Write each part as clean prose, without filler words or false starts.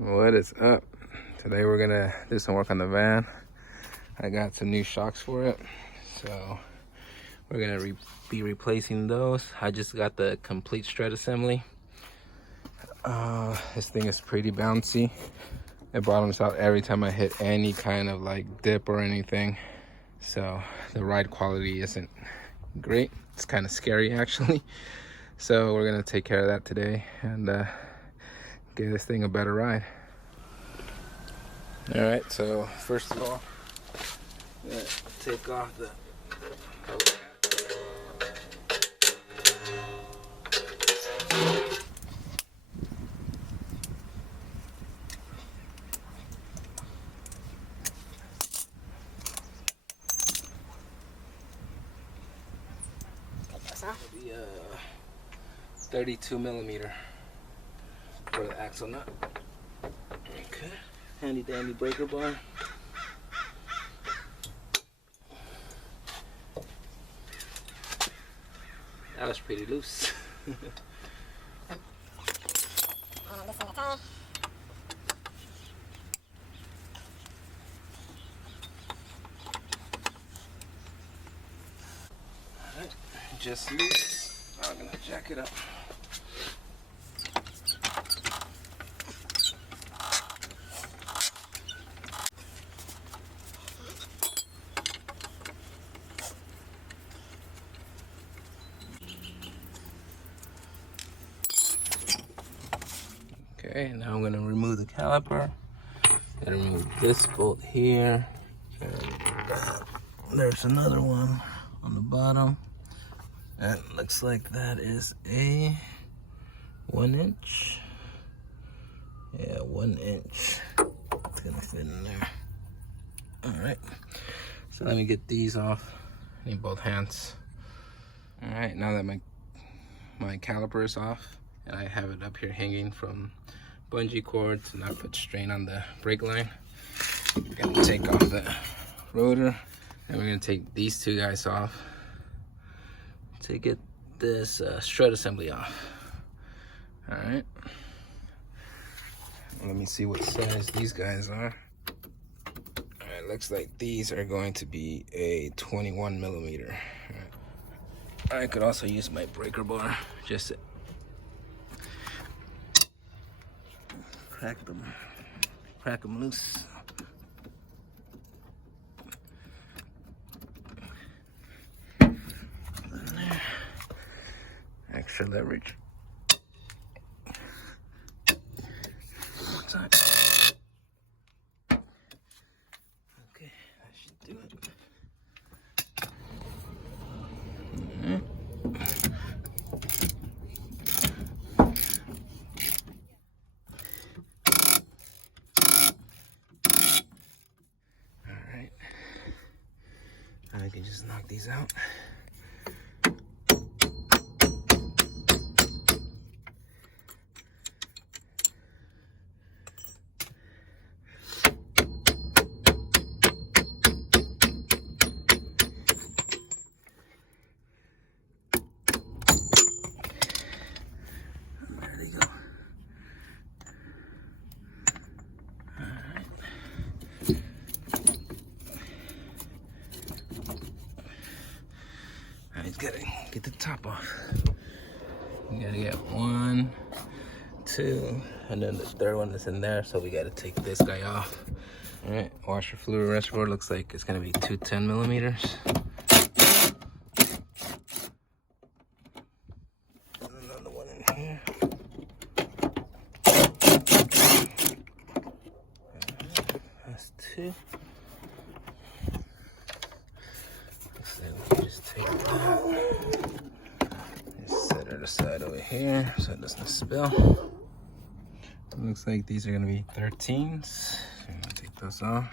What is up? Today we're gonna do some work on the van. I got some new shocks for it, so we're gonna be replacing those. I just got the complete strut assembly. This thing is pretty bouncy. It bottoms out every time I hit any kind of like dip or anything, so the ride quality isn't great. It's kind of scary actually. So we're gonna take care of that today and give this thing a better ride. All right, so first of all, I'm gonna take off the the 32 millimeter for the axle nut. Okay, handy dandy breaker bar. That was pretty loose. Alright, just loose. I'm gonna jack it up. Okay, now I'm gonna remove the caliper. Gotta remove this bolt here. And there's another one on the bottom. And it looks like that is a 1 inch. Yeah, 1 inch. It's gonna fit in there. Alright. So let me get these off. I need both hands. Alright, now that my caliper is off and I have it up here hanging from bungee cord to not put strain on the brake line, we're gonna take off the rotor and we're gonna take these two guys off to get this strut assembly off. All right, let me see what size these guys are. All right, looks like these are going to be a 21 millimeter. I could also use my breaker bar just to crack them loose. There. Extra leverage. One time. Okay, that should do it. I can just knock these out. There they go. He's gotta get the top off. You gotta get 1, 2, and then the third one is in there, so we gotta take this guy off. All right, washer fluid reservoir looks like it's gonna be 2 10 millimeters. And another one in here. That's 2. Just take that, just set it aside over here so it doesn't spill. It looks like these are going to be 13s. So I'm going to take those off.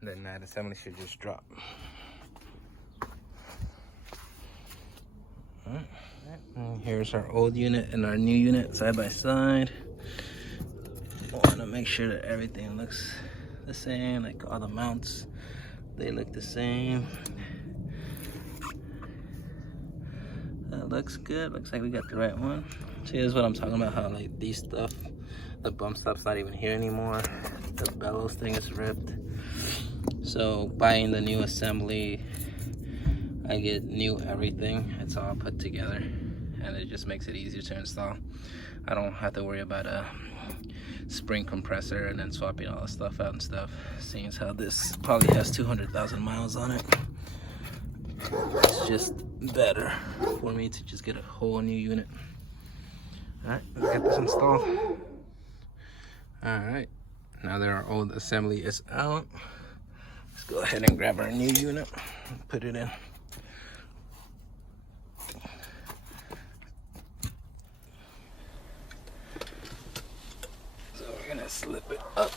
And then that assembly should just drop. And here's our old unit and our new unit side by side. I want to make sure that everything looks the same, like all the mounts, they look the same. That looks good. Looks like we got the right one. See, this is what I'm talking about, how like these stuff, the bump stop's not even here anymore. The bellows thing is ripped. So buying the new assembly, I get new everything. It's all put together and it just makes it easier to install. I don't have to worry about a spring compressor and then swapping all the stuff out and stuff, seeing as how this probably has 200,000 miles on it. It's just better for me to just get a whole new unit. Alright, let's get this installed. Alright, now that our old assembly is out, let's go ahead and grab our new unit and put it in. So we're gonna slip it up.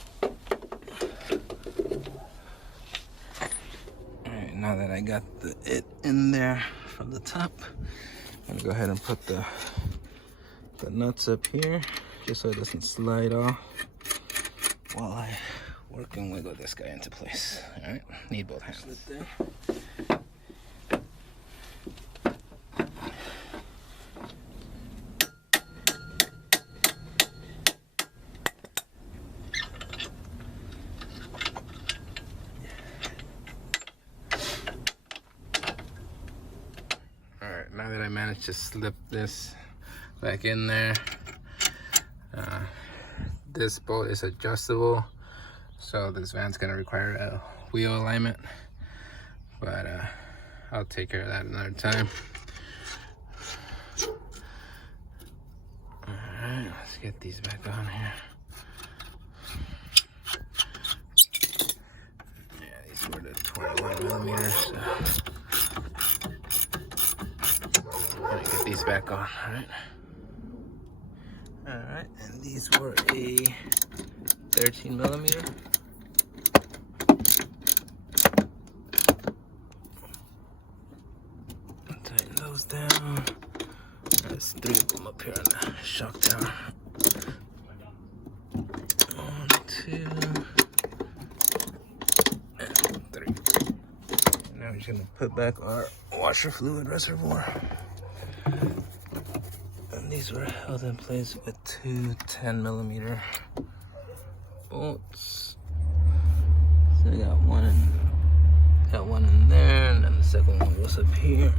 Alright, now that I got it in there from the top, I'm gonna go ahead and put the nuts up here just so it doesn't slide off while I work and wiggle this guy into place. All right, need both hands. All right, now that I managed to slip this back in there, this bolt is adjustable, so this van's gonna require a wheel alignment, but I'll take care of that another time. All right, let's get these back on here. Yeah, these were the 21 millimeters. So I'm gonna get these back on. All right. Alright, and these were a 13 millimeter. Tighten those down. There's 3 of them up here on the shock tower. 1, 2, and 3. Now we're just gonna put back our washer fluid reservoir. These were held in place with 2 10 millimeter bolts. So I got one in there, and then the second one goes up here.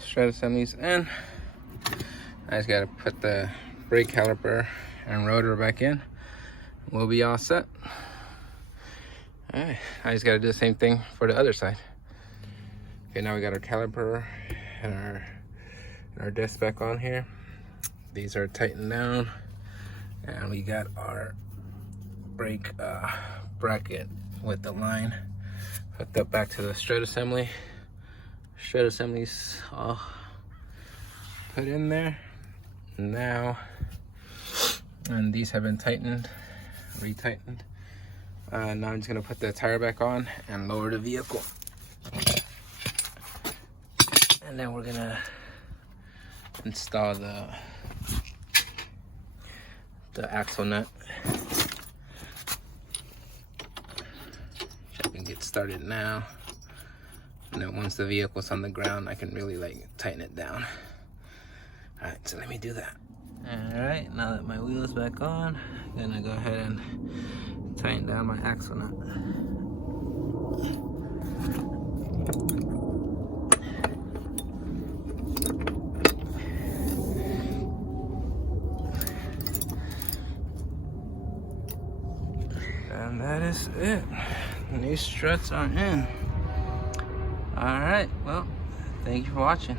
Strut assemblies in. I just gotta put the brake caliper and rotor back in. We'll be all set. Alright, I just gotta do the same thing for the other side. Okay, now we got our caliper and our disc back on here. These are tightened down, and we got our brake bracket with the line hooked up back to the strut assembly. Strut assemblies all put in there now, and these have been tightened, retightened. Now I'm just gonna put the tire back on and lower the vehicle, and then we're gonna install the axle nut. I can get started now. And then once the vehicle's on the ground, I can really like tighten it down. All right, so let me do that. All right, now that my wheel is back on, I'm gonna go ahead and tighten down my axle nut. And that is it. New struts are in. All right, well, thank you for watching.